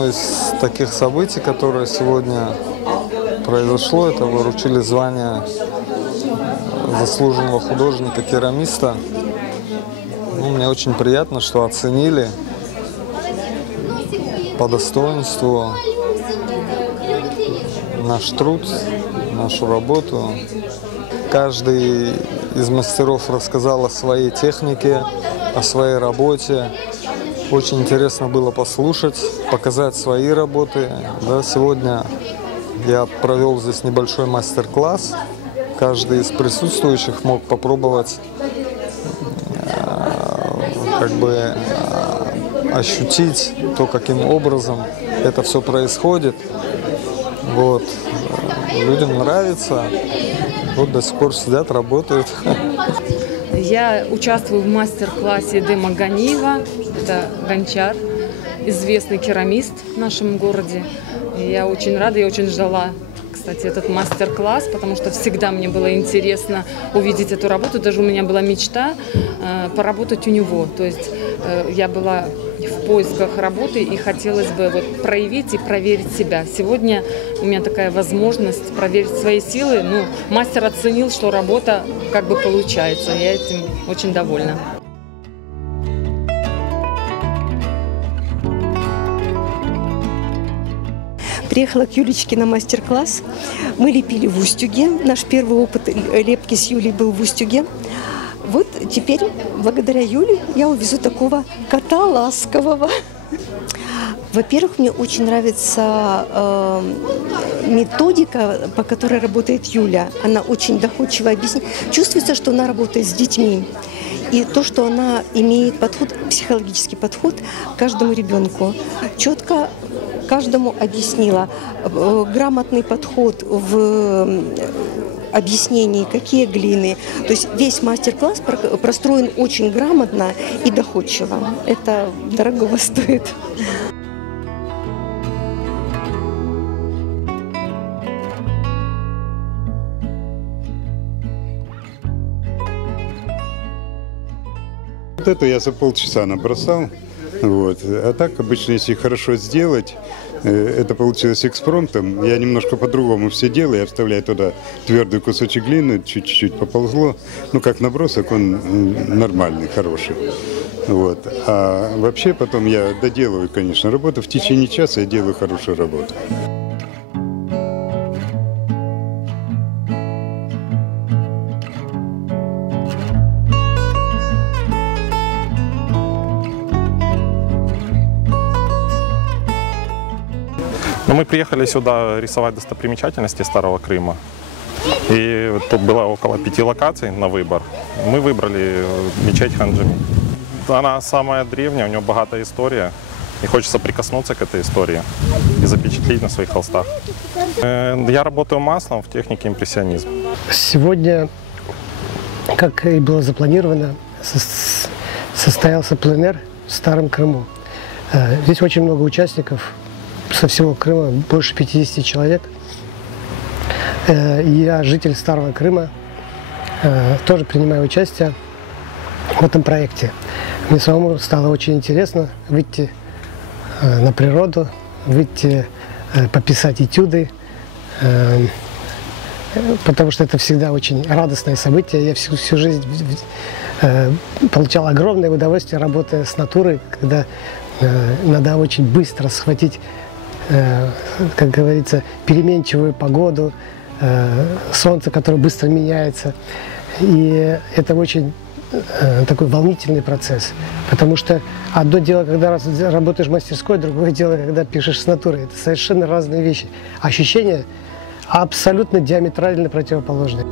одно из таких событий, которое сегодня произошло, это вручили звание заслуженного художника-керамиста. Ну, мне очень приятно, что оценили по достоинству наш труд, нашу работу. Каждый из мастеров рассказал о своей технике, о своей работе. Очень интересно было послушать, показать свои работы. Да, сегодня я провел здесь небольшой мастер-класс. Каждый из присутствующих мог попробовать ощутить то, каким образом это все происходит. Вот. Людям нравится. Вот до сих пор сидят, работают. Я участвую в мастер-классе Дема Ганиева. Это гончар, известный керамист в нашем городе. Я очень рада, я очень ждала, кстати, этот мастер-класс, потому что всегда мне было интересно увидеть эту работу. Даже у меня была мечта поработать у него. То есть я была в поисках работы и хотелось бы вот проявить и проверить себя. Сегодня у меня такая возможность проверить свои силы. Ну, мастер оценил, что работа как бы получается. Я этим очень довольна. Приехала к Юлечке на мастер-класс. Мы лепили в Устюге. Наш первый опыт лепки с Юлей был в Устюге. Вот теперь, благодаря Юле, я увезу такого кота ласкового. Во-первых, мне очень нравится методика, по которой работает Юля. Она очень доходчиво объясняет. Чувствуется, что она работает с детьми. И то, что она имеет подход, психологический подход к каждому ребенку. Четко каждому объяснила. Грамотный подход в объяснении, какие глины. То есть весь мастер-класс простроен очень грамотно и доходчиво. Это дорогого стоит. Вот это я за полчаса набросал. Вот. А так, обычно, если хорошо сделать, это получилось экспромтом. Я немножко по-другому все делаю. Я вставляю туда твердый кусочек глины, чуть-чуть поползло. Ну, как набросок, он нормальный, хороший. Вот. А вообще потом я доделываю, конечно, работу. В течение часа я делаю хорошую работу. Но мы приехали сюда рисовать достопримечательности Старого Крыма. И тут было около 5 локаций на выбор. Мы выбрали мечеть Ханджами. Она самая древняя, у нее богатая история. И хочется прикоснуться к этой истории и запечатлеть на своих холстах. Я работаю маслом в технике импрессионизм. Сегодня, как и было запланировано, состоялся пленэр в Старом Крыму. Здесь очень много участников со всего Крыма, больше 50 человек. Я житель Старого Крыма, тоже принимаю участие в этом проекте. Мне самому стало очень интересно выйти на природу, выйти пописать этюды, потому что это всегда очень радостное событие. Я всю жизнь получал огромное удовольствие, работая с натурой, когда надо очень быстро схватить, как говорится, переменчивую погоду, солнце, которое быстро меняется. И это очень такой волнительный процесс, потому что одно дело, когда работаешь в мастерской, другое дело, когда пишешь с натуры. Это совершенно разные вещи. Ощущения абсолютно диаметрально противоположные.